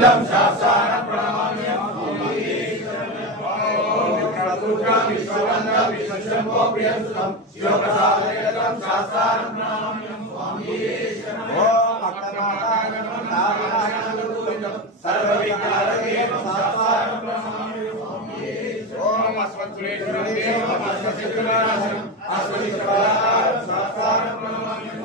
నందం శాస్త్రాన ప్రణామ్యం విశ్వవంద విశ్వశంభో ప్రియసుతం శివప్రసాదం శాస్త్రాన ప్రణామ్యం ఓం అక్షరాణం నారాయణం సర్వవిజ్ఞానదేవం శాస్త్రాన ప్రణామ్యం ఓం అస్మత్సురేశ్వరదేవం అస్మత్సురేశ్వరనాశనం అస్మత్సురేశ్వరనాశనం శాస్త్రాన ప్రణామ్యం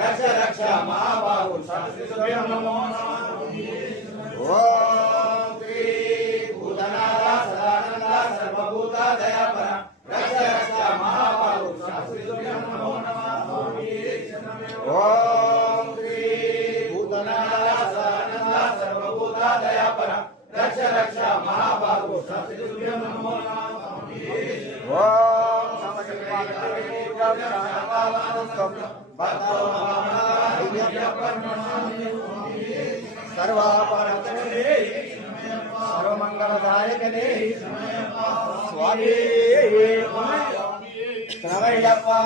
రక్ష రక్ష మహాబాహు నమో ఓం శ్రీ భూతనాథ సదానంద సర్వభూత దయాపర రక్ష రక్ష మహాబాహు నమో ఓం శ్రీ భూతనాథ సదానంద సర్వభూత దయాపర రక్ష రక్ష మహాబాహు నమో ఓం सर्वापरतने सर्वमंगलदायकने स्वामी शरणय्यप्पा